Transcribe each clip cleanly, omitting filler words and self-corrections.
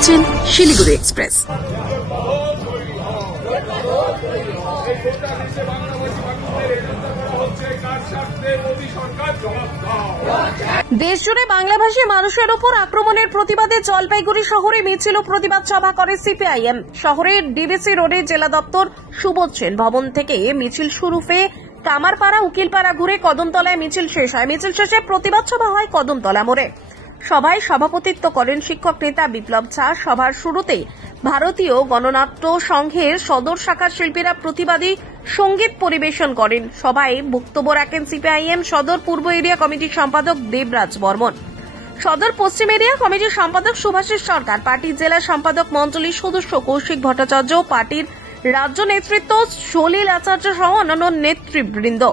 দেখছেন শিলিগুড়ি এক্সপ্রেস। দেশজুড়ে বাংলাভাষী মানুষের উপর আক্রমণের প্রতিবাদে জলপাইগুড়ি শহরে মিছিল ও প্রতিবাদ সভা করে সিপিআইএম। শহরের ডিবিসি রোডে জেলা দপ্তর সুবোধ সেন ভবন থেকে মিছিল শুরু হয়ে কামারপাড়া উকিলপাড়া ঘুরে কদমতলায় মিছিল শেষ হয়। মিছিল শেষে প্রতিবাদ সভা হয় কদমতলা মোড়ে। সভায় সভাপতিত্ব করেন শিক্ষক নেতা বিপ্লব ঝা। সভার শুরুতে ভারতীয় গণনাট্য সংঘের সদর শাখার শিল্পীরা প্রতিবাদী সঙ্গীত পরিবেশন করেন। সভায় বক্তব্য রাখেন সিপিআইএম সদর পূর্ব এরিয়া কমিটির সম্পাদক দেবরাজ বর্মন, সদর পশ্চিম এরিয়া কমিটির সম্পাদক সুভাষিস সরকার, পার্টির জেলা সম্পাদক মণ্ডলীর সদস্য কৌশিক ভট্টাচার্য, পার্টির রাজ্য নেতৃত্ব সলিল আচার্য সহ অন্যান্য নেতৃবৃন্দ।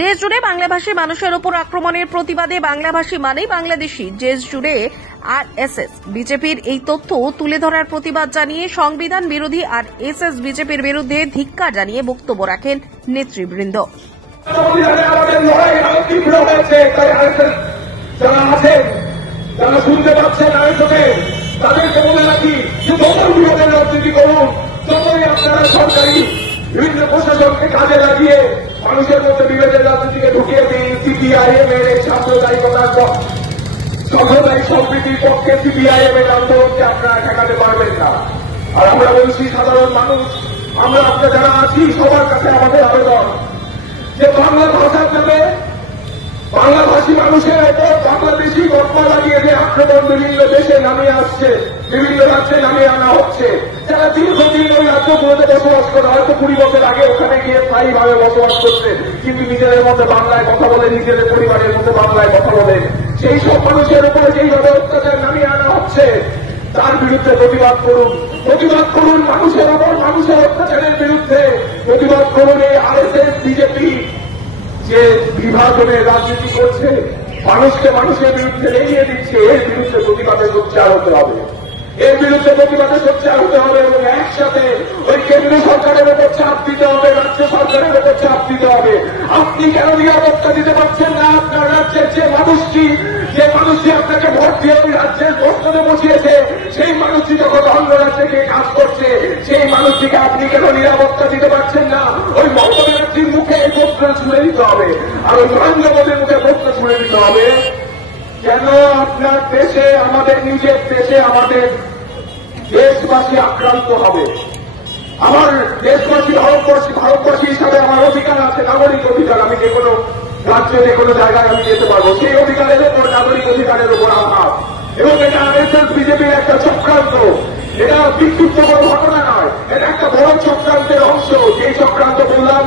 দেশ জুড়ে বাংলাভাষী মানুষের উপর আক্রমণের প্রতিবাদে বাংলাভাষী মানেই বাংলাদেশী দেশ জুড়ে আরএসএস বিজেপির এই তথ্য তুলে ধরার প্রতিবাদ জানিয়ে সংবিধান বিরোধী আরএসএস বিজেপির বিরুদ্ধে ধিক্কার জানিয়ে বক্তব্য রাখেন নেতৃবৃন্দ। বিভিন্ন প্রশাসনকে কাজে লাগিয়ে মানুষের মধ্যে বিভেদের রাজনীতিকে ঢুকিয়ে দিন সিপিআইএম এর এই সাম্প্রদায়িকতার সাম্প্রদায়িক সম্প্রীতির পক্ষে সিপিআইএম এর আন্দোলনকে আপনারা ঠেকাতে পারবেন না। আর আমরা বলছি সাধারণ মানুষ, আমরা আপনারা যারা আছি সবার কাছে আমাদের আবেদন যে বাংলা ভাষার নামে বাংলাভাষী মানুষের ওপর বাংলাদেশি গল্প লাগিয়ে যে আক্রমণ বিভিন্ন দেশে নামিয়ে আসছে, বিভিন্ন রাজ্যে নামিয়ে আনা হচ্ছে, যারা দীর্ঘদিন ওই রাজ্যগুলোতে বসবাস করে, হয়তো 20 বছর আগে ওখানে গিয়ে স্থায়ীভাবে বসবাস করছে, কিন্তু নিজেদের মধ্যে বাংলায় কথা বলে, নিজেদের পরিবারের মধ্যে বাংলায় কথা বলে, সেই সব মানুষের উপরে যেইভাবে অত্যাচার নামিয়ে আনা হচ্ছে তার বিরুদ্ধে প্রতিবাদ করুন। প্রতিবাদ করুন মানুষের ওপর মানুষের অত্যাচারের বিরুদ্ধে। প্রতিবাদ করুন এই আরএসএস বিজেপি যে বিভাজনের রাজনীতি করছে, মানুষকে মানুষের বিরুদ্ধে এগিয়ে দিচ্ছে, এর বিরুদ্ধে প্রতিবাদে সোচ্চার হতে হবে। এর বিরুদ্ধে প্রতিবাদে সোচ্চার হতে হবে এবং একসাথে ওই কেন্দ্রীয় সরকারের উপর চাপ দিতে হবে, রাজ্য সরকারের উপর চাপ দিতে হবে। আপনি কেন নিরাপত্তা দিতে পারছেন না? আপনার রাজ্যের যে মানুষটি আপনাকে ভোট দিয়ে ওই রাজ্যের প্রশ্নে বসিয়েছে, সেই মানুষটি যখন অন্য রাজ্যে গিয়ে কাজ করছে, সেই মানুষটিকে আপনি কেন নিরাপত্তা দিতে পারছেন না? ওই মমতা ব্যানার্জির মুখে এই প্রশ্ন ছুড়ে দিতে হবে, আর ওই নরেন্দ্র মোদীর মুখে প্রশ্ন ছুড়ে দিতে হবে কেন আপনার দেশে, আমাদের নিজের দেশে আমাদের দেশবাসী আক্রান্ত হবে। আমার দেশবাসী ভারতবাসী হিসাবে আমার অধিকার আছে, নাগরিক অধিকার। আমি যে কোনো রাজ্যে যে কোনো জায়গায় আমি যেতে পারবো, সেই অধিকারের উপর, নাগরিক অধিকারের উপর আঘাত। এবং এটা আরএসএস বিজেপির একটা চক্রান্ত, এটা বিক্ষিপ্ত কোনো ঘটনা নয়, এটা একটা বড় চক্রান্তের অংশ। যেই চক্রান্ত বললাম,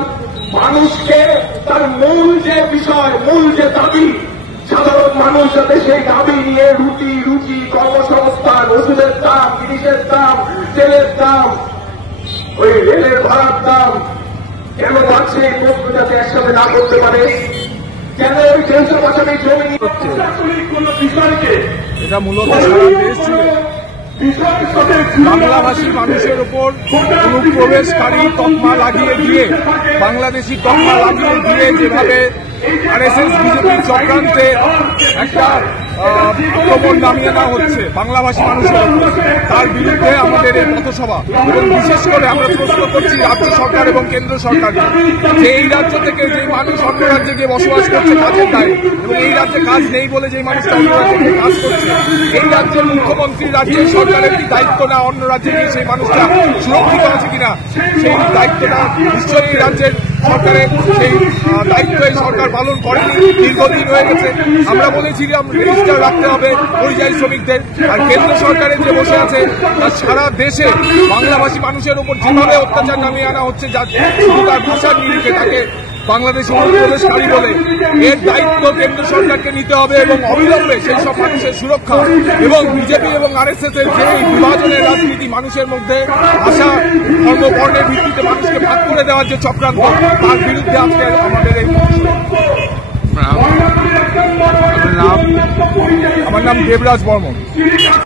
মানুষকে তার মূল যে বিষয়, মূল যে দাবি, সাধারণ মানুষ যাতে সেই দাবি নিয়ে রুটি কর্মসংস্থান, ওষুধের দাম, জিনিসের দাম, তেলের দাম, ওই রেলের ভাড়ার দাম কেন বাড়ছে, এই প্রশ্ন যাতে একসাথে না করতে পারে। কেন ওই 150 বছরের জমি কোন বিষয়কে, এটা মূলত বাংলাভাষী মানুষের উপর অনুপ্রবেশকারী তকমা লাগিয়ে দিয়ে, বাংলাদেশি তকমা লাগিয়ে দিয়ে যেভাবে আরএসএস বিজেপির চক্রান্তে একটা আক্রমণ নামিয়ে নেওয়া হচ্ছে বাংলাভাষী মানুষের উপর, তার বিরুদ্ধে আমাদের এই পথসভা। এবং বিশেষ করে আমরা প্রশ্ন করছি রাজ্য সরকার এবং কেন্দ্র সরকারকে যে এই রাজ্য থেকে যে মানুষ অন্য রাজ্যে গিয়ে বসবাস করছে কাজের দায়, এবং এই রাজ্যে কাজ নেই বলে যে মানুষটা অন্য রাজ্যে গিয়ে কাজ করছে, এই রাজ্যের মুখ্যমন্ত্রী, রাজ্যের সরকারের কি দায়িত্ব না অন্য রাজ্যে গিয়ে সেই মানুষটা সুরক্ষিত আছে কিনা, সেই দায়িত্বটা নিশ্চয়ই এই রাজ্যের সরকারের, সেই দায়িত্ব এই সরকার পালন করেনি, দীর্ঘদিন হয়ে গেছে। আমরা বলেছিলাম রেজিস্টার রাখতে হবে পরিযায়ী শ্রমিকদের, আর কেন্দ্র সরকারের যে বসে আছে তার সারা দেশে বাংলাভাষী মানুষের উপর যেভাবে অত্যাচার নামিয়ে আনা হচ্ছে, যা শুধু তার ভাষার নিরিখে তাকে বাংলাদেশে অনুপ্রবেশকারী বলে, এর দায়িত্ব কেন্দ্র সরকারকে নিতে হবে এবং অবিলম্বে সেই সব মানুষের সুরক্ষা এবং বিজেপি এবং আরএসএস এর যে বিভাজনের রাজনীতি, মানুষের মধ্যে ভাষা, ধর্ম, বর্ণের ভিত্তিতে মানুষকে ভাগ করে দেওয়ার যে চক্রান্ত, তার বিরুদ্ধে আজকে আমাদের এই। আমার নাম দেবরাজ বর্মন।